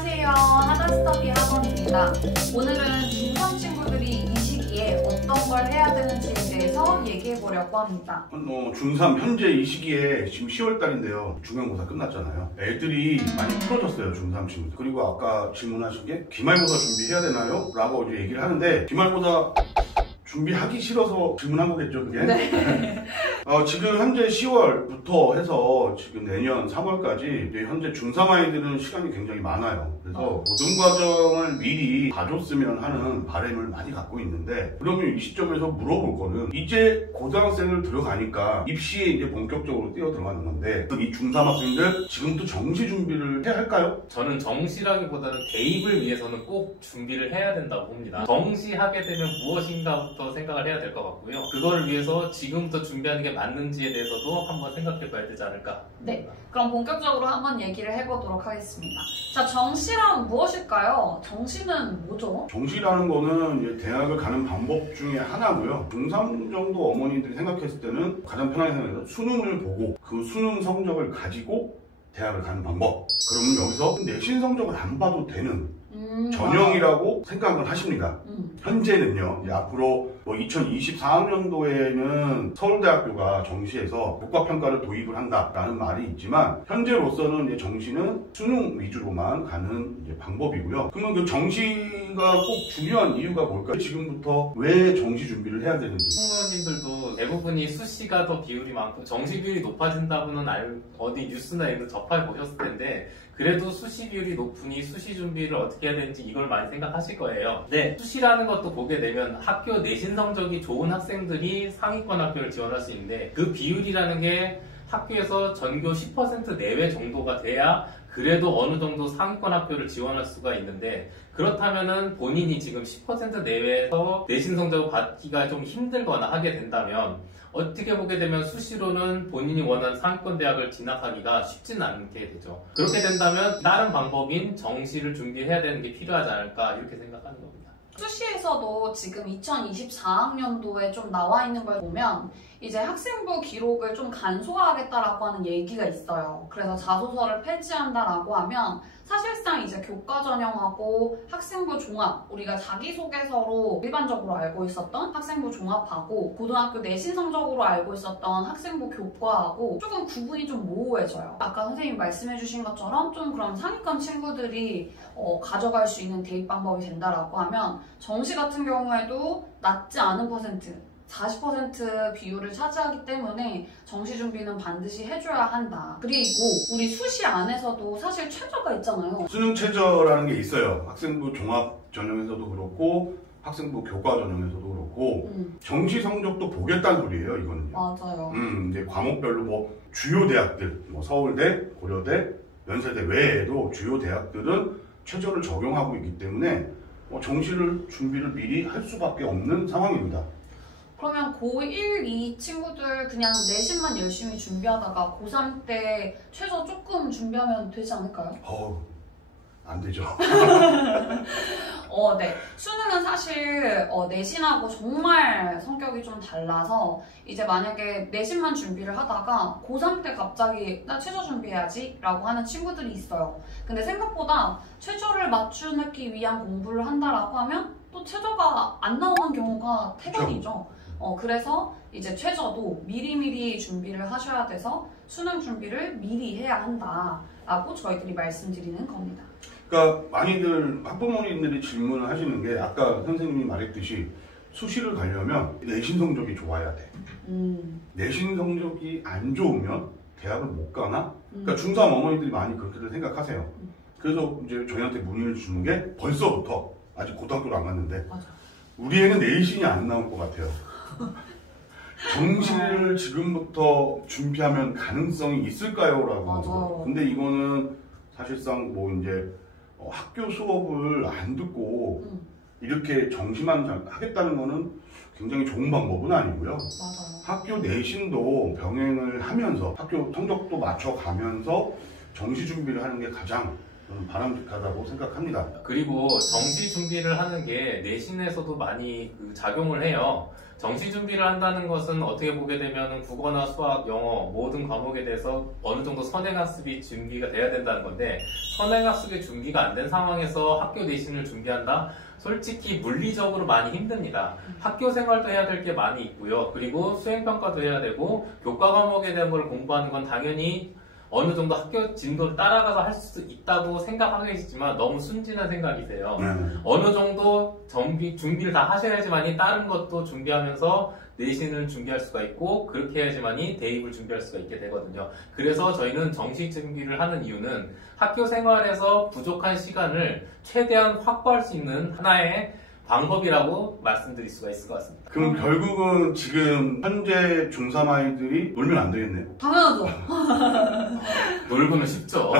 안녕하세요. 하단스터디 학원입니다. 오늘은 중3 친구들이 이 시기에 어떤 걸 해야 되는지에 대해서 얘기해 보려고 합니다. 중3 현재 이 시기에 지금 10월달인데요. 중간고사 끝났잖아요. 애들이 많이 풀어졌어요, 중3 친구들. 그리고 아까 질문하신 게 기말고사 준비해야 되나요? 라고 이제 얘기를 하는데 기말고사 준비하기 싫어서 질문한 거겠죠, 그게? 네. 지금 현재 10월부터 해서 지금 내년 3월까지 현재 중3 아이들은 시간이 굉장히 많아요. 그래서 고등과정을 미리 봐줬으면 하는 바람을 많이 갖고 있는데, 그러면 이 시점에서 물어볼 거는 이제 고등학생을 들어가니까 입시에 이제 본격적으로 뛰어 들어가는 건데, 이 중3 학생들 지금부터 정시 준비를 해야 할까요? 저는 정시라기보다는 대입을 위해서는 꼭 준비를 해야 된다고 봅니다. 정시하게 되면 무엇인가부터 생각을 해야 될 것 같고요. 그거를 위해서 지금부터 준비하는 게 맞는지에 대해서도 한번 생각해 봐야 되지 않을까. 네, 그럼 본격적으로 한번 얘기를 해보도록 하겠습니다. 자, 정시란 무엇일까요? 정시는 뭐죠? 정시라는 거는 이제 대학을 가는 방법 중에 하나고요. 중3 정도 어머니들이 생각했을 때는 가장 편하게 생각해서 수능을 보고 그 수능 성적을 가지고 대학을 가는 방법. 그러면 여기서 내신 성적을 안 봐도 되는 전형이라고 생각을 하십니다. 현재는요, 이제 앞으로 2024학년도에는 서울대학교가 정시에서 국가평가를 도입을 한다라는 말이 있지만, 현재로서는 이제 정시는 수능 위주로만 가는 이제 방법이고요. 그러면 그 정시가 꼭 중요한 이유가 뭘까요? 지금부터 왜 정시 준비를 해야 되는지. 부모님들도 대부분이 수시가 더 비율이 많고 정시 비율이 높아진다고는 어디 뉴스나 이런 거 접해 보셨을 텐데, 그래도 수시 비율이 높으니 수시 준비를 어떻게 해야 되는지 이걸 많이 생각하실 거예요. 네, 수시라는 것도 보게 되면 학교 내신 성적이 좋은 학생들이 상위권 학교를 지원할 수 있는데, 그 비율이라는 게 학교에서 전교 10% 내외 정도가 돼야 그래도 어느 정도 상위권 학교를 지원할 수가 있는데, 그렇다면은 본인이 지금 10% 내외에서 내신 성적을 받기가 좀 힘들거나 하게 된다면, 어떻게 보게 되면 수시로는 본인이 원하는 상위권 대학을 진학하기가 쉽지는 않게 되죠. 그렇게 된다면 다른 방법인 정시를 준비해야 되는 게 필요하지 않을까, 이렇게 생각하는 겁니다. 수시에서도 지금 2024학년도에 좀 나와 있는 걸 보면 이제 학생부 기록을 좀 간소화하겠다라고 하는 얘기가 있어요. 그래서 자소서를 폐지한다라고 하면 사실상 이제 교과 전형하고 학생부 종합, 우리가 자기소개서로 일반적으로 알고 있었던 학생부 종합하고 고등학교 내신 성적으로 알고 있었던 학생부 교과하고 조금 구분이 좀 모호해져요. 아까 선생님이 말씀해주신 것처럼 좀 그런 상위권 친구들이 가져갈 수 있는 대입 방법이 된다라고 하면 정시 같은 경우에도 낮지 않은 퍼센트, 40% 비율을 차지하기 때문에 정시 준비는 반드시 해줘야 한다. 그리고 우리 수시 안에서도 사실 최저가 있잖아요. 수능 최저라는 게 있어요. 학생부 종합 전형에서도 그렇고 학생부 교과 전형에서도 그렇고 정시 성적도 보겠다는 소리예요, 이거는요. 맞아요. 이제 과목별로 주요 대학들, 서울대, 고려대, 연세대 외에도 주요 대학들은 최저를 적용하고 있기 때문에 정시를 준비를 미리 할 수밖에 없는 상황입니다. 그러면 고1, 2 친구들 그냥 내신만 열심히 준비하다가 고3 때 최저 조금 준비하면 되지 않을까요? 안 되죠. 네. 수능은 사실 내신하고 정말 성격이 좀 달라서 이제 만약에 내신만 준비를 하다가 고3 때 갑자기 나 최저 준비해야지 라고 하는 친구들이 있어요. 근데 생각보다 최저를 맞추기 위한 공부를 한다라고 하면 또 최저가 안 나오는 경우가 태반이죠. 그래서 이제 최저도 미리미리 준비를 하셔야 돼서 수능 준비를 미리 해야 한다라고 저희들이 말씀드리는 겁니다. 그러니까 많이들 학부모님들이 질문을 하시는 게, 아까 선생님이 말했듯이 수시를 가려면 내신 성적이 좋아야 돼. 내신 성적이 안 좋으면 대학을 못 가나? 그러니까 중3 어머니들이 많이 그렇게들 생각하세요. 그래서 이제 저희한테 문의를 주는 게 벌써부터, 아직 고등학교를 안 갔는데, 맞아. 우리 애는 내신이 안 나올 것 같아요. 정시를 지금부터 준비하면 가능성이 있을까요? 라고. 맞아요. 근데 이거는 사실상 이제 학교 수업을 안 듣고 이렇게 정시만 하겠다는 거는 굉장히 좋은 방법은 아니고요. 맞아요. 학교 내신도 병행을 하면서 학교 성적도 맞춰가면서 정시 준비를 하는 게 가장 저는 바람직하다고 생각합니다. 그리고 정시 준비를 하는 게 내신에서도 많이 작용을 해요. 정시 준비를 한다는 것은 어떻게 보게 되면 국어나 수학, 영어 모든 과목에 대해서 어느 정도 선행학습이 준비가 돼야 된다는 건데, 선행학습이 준비가 안 된 상황에서 학교 내신을 준비한다? 솔직히 물리적으로 많이 힘듭니다. 학교 생활도 해야 될 게 많이 있고요. 그리고 수행평가도 해야 되고, 교과 과목에 대한 걸 공부하는 건 당연히 어느 정도 학교 진도를 따라가서 할 수 있다고 생각하겠지만 너무 순진한 생각이세요. 어느 정도 준비를 다 하셔야지만이 다른 것도 준비하면서 내신을 준비할 수가 있고, 그렇게 해야지만이 대입을 준비할 수가 있게 되거든요. 그래서 저희는 정시 준비를 하는 이유는 학교 생활에서 부족한 시간을 최대한 확보할 수 있는 하나의 방법이라고 말씀드릴 수가 있을 것 같습니다. 그럼 결국은 지금 현재 중3 아이들이 놀면 안 되겠네요. 당연하죠. 놀고는 쉽죠.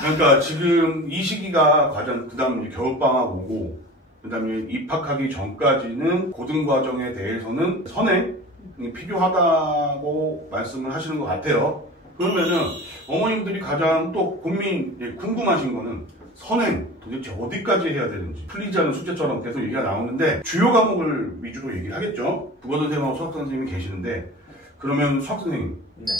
그러니까 지금 이 시기가 가장, 그 다음 겨울방학 오고, 그 다음에 입학하기 전까지는 고등과정에 대해서는 선행이 필요하다고 말씀을 하시는 것 같아요. 그러면은 어머님들이 가장 또 궁금하신 거는 선행 도대체 어디까지 해야 되는지, 풀리지 않은 숙제처럼 계속 얘기가 나오는데 주요 과목을 위주로 얘기를 하겠죠. 국어 선생님하고 수학 선생님이 계시는데, 그러면 수학 선생님 네.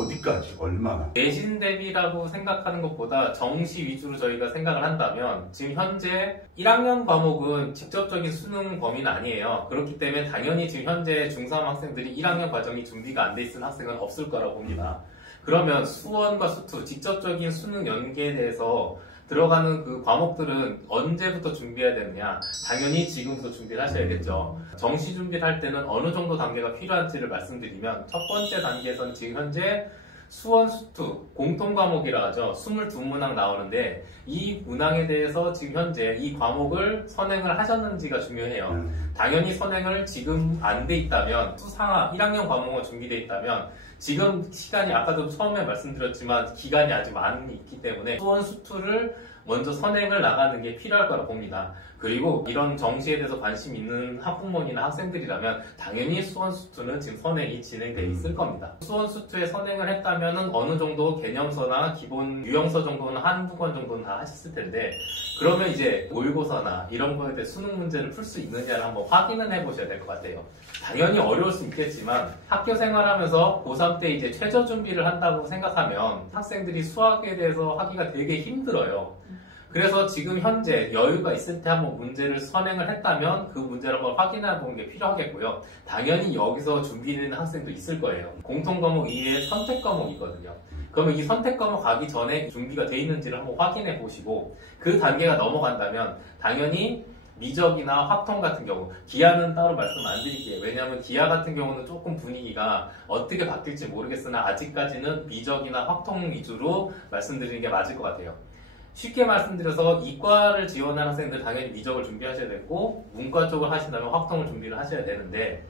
어디까지 얼마나? 내신 대비라고 생각하는 것보다 정시 위주로 저희가 생각을 한다면, 지금 현재 1학년 과목은 직접적인 수능 범위는 아니에요. 그렇기 때문에 당연히 지금 현재 중3 학생들이 1학년 과정이 준비가 안 돼 있는 학생은 없을 거라고 봅니다. 그러면 수원과 수투, 직접적인 수능 연계에 대해서 들어가는 그 과목들은 언제부터 준비해야 되느냐? 당연히 지금부터 준비를 하셔야겠죠. 정시 준비를 할 때는 어느 정도 단계가 필요한지를 말씀드리면, 첫 번째 단계에서는 지금 현재 수원, 수투, 공통 과목이라 하죠. 22문항 나오는데, 이 문항에 대해서 지금 현재 이 과목을 선행을 하셨는지가 중요해요. 당연히 선행을 지금 안 돼 있다면, 수상하 1학년 과목은 준비돼 있다면, 지금 시간이 아까도 처음에 말씀드렸지만 기간이 아직 많이 있기 때문에 수원 수투를 먼저 선행을 나가는 게 필요할 거라고 봅니다. 그리고 이런 정시에 대해서 관심 있는 학부모님이나 학생들이라면 당연히 수원 수투는 지금 선행이 진행되어 있을 겁니다. 수원 수투에 선행을 했다면 어느 정도 개념서나 기본 유형서 정도는 한두 권 정도는 다 하셨을 텐데, 그러면 이제 모의고사나 이런 거에 대해 수능 문제를 풀 수 있느냐를 한번 확인을 해보셔야 될 것 같아요. 당연히 어려울 수 있겠지만 학교 생활하면서 고3 때 이제 최저 준비를 한다고 생각하면 학생들이 수학에 대해서 하기가 되게 힘들어요. 그래서 지금 현재 여유가 있을 때 한번 문제를 선행을 했다면 그 문제를 한번 확인해 보는 게 필요하겠고요. 당연히 여기서 준비되는 학생도 있을 거예요. 공통 과목 이외에 선택 과목이거든요. 그러면 이 선택 과목 가기 전에 준비가 돼 있는지를 한번 확인해 보시고, 그 단계가 넘어간다면 당연히 미적이나 확통 같은 경우, 기하는 따로 말씀 안 드릴게요. 왜냐하면 기하 같은 경우는 조금 분위기가 어떻게 바뀔지 모르겠으나 아직까지는 미적이나 확통 위주로 말씀드리는 게 맞을 것 같아요. 쉽게 말씀드려서 이과를 지원하는 학생들 당연히 미적을 준비하셔야 되고, 문과 쪽을 하신다면 확통을 준비를 하셔야 되는데,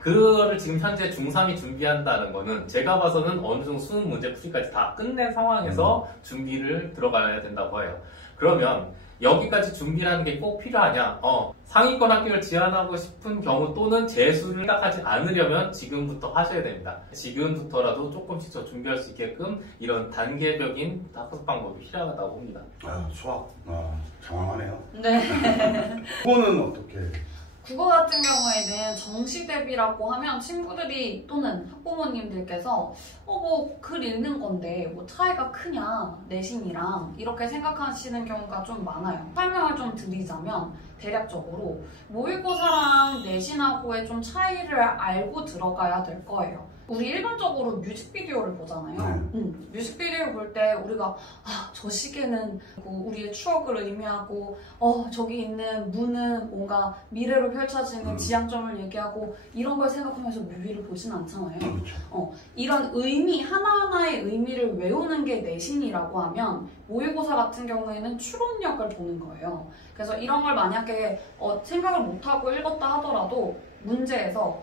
그거를 지금 현재 중3이 준비한다는 거는 제가 봐서는 어느 정도 수능 문제 풀이까지 다 끝낸 상황에서 준비를 들어가야 된다고 해요. 그러면 여기까지 준비를 하는 게 꼭 필요하냐? 상위권 학교를 지원하고 싶은 경우 또는 재수를 생각하지 않으려면 지금부터 하셔야 됩니다. 지금부터라도 조금씩 더 준비할 수 있게끔 이런 단계적인 학습 방법이 필요하다고 봅니다. 수학 장황하네요. 네. 그거는 어떻게? 국어 같은 경우에는 정시 대비라고 하면 친구들이 또는 학부모님들께서 뭐 글 읽는 건데 뭐 차이가 크냐 내신이랑 이렇게 생각하시는 경우가 좀 많아요. 설명을 좀 드리자면 대략적으로 모의고사랑 내신하고의 좀 차이를 알고 들어가야 될 거예요. 우리 일반적으로 뮤직비디오를 보잖아요. 뮤직비디오 볼 때 우리가 저 시계는 우리의 추억을 의미하고 저기 있는 문은 뭔가 미래로 펼쳐지는 지향점을 얘기하고 이런 걸 생각하면서 뮤비를 보진 않잖아요. 이런 의미, 하나하나의 의미를 외우는 게 내신이라고 하면 모의고사 같은 경우에는 추론력을 보는 거예요. 그래서 이런 걸 만약에 생각을 못하고 읽었다 하더라도 문제에서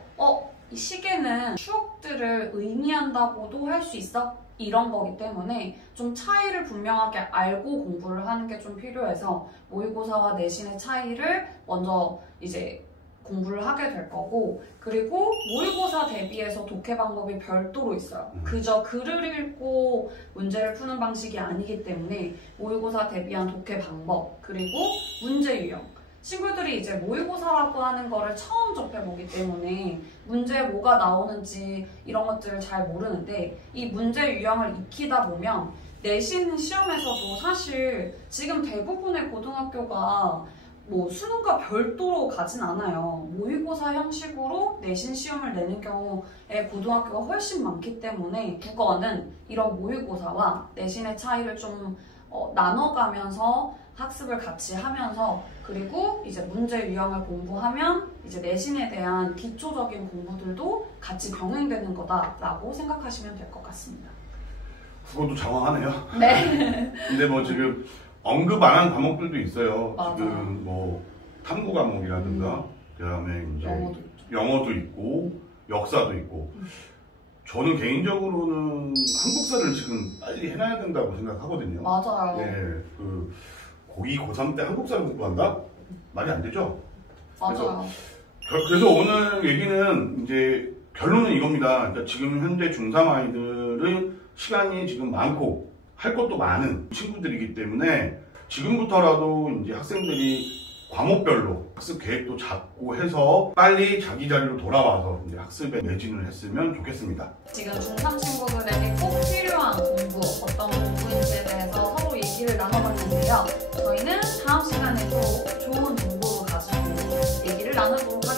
이 시계는 추억들을 의미한다고도 할 수 있어? 이런 거기 때문에 좀 차이를 분명하게 알고 공부를 하는 게 좀 필요해서 모의고사와 내신의 차이를 먼저 이제 공부를 하게 될 거고, 그리고 모의고사 대비해서 독해 방법이 별도로 있어요. 그저 글을 읽고 문제를 푸는 방식이 아니기 때문에 모의고사 대비한 독해 방법, 그리고 문제 유형. 친구들이 이제 모의고사라고 하는 거를 처음 접해보기 때문에 문제에 뭐가 나오는지 이런 것들을 잘 모르는데, 이 문제 유형을 익히다 보면 내신 시험에서도 사실 지금 대부분의 고등학교가 뭐 수능과 별도로 가진 않아요. 모의고사 형식으로 내신 시험을 내는 경우에 고등학교가 훨씬 많기 때문에 국어는 이런 모의고사와 내신의 차이를 좀 나눠가면서 학습을 같이 하면서, 그리고 이제 문제 유형을 공부하면 이제 내신에 대한 기초적인 공부들도 같이 병행되는 거다라고 생각하시면 될 것 같습니다. 국어도 장황하네요. 네. 근데 뭐 지금 언급 안 한 과목들도 있어요. 맞아요. 지금 뭐 탐구 과목이라든가 그다음에 이제 영어도 있고 역사도 있고. 저는 개인적으로는 한국사를 지금 빨리 해놔야 된다고 생각하거든요. 맞아요. 예, 그 고2, 고3 때 한국사를 공부한다? 말이 안 되죠. 맞아요. 그래서 오늘 얘기는 이제 결론은 이겁니다. 그러니까 지금 현재 중3 아이들은 시간이 지금 많고 할 것도 많은 친구들이기 때문에 지금부터라도 이제 학생들이 과목별로 학습 계획도 잡고 해서 빨리 자기 자리로 돌아와서 이제 학습에 매진을 했으면 좋겠습니다. 지금 중3 친구들에게 꼭 필요한 공부, 어떤 공부인지에 대해서 서로 얘기를 나눠봤는데요. 저희는 다음 시간에도 좋은 정보를 가지고 얘기를 나눠보도록 하겠습니다.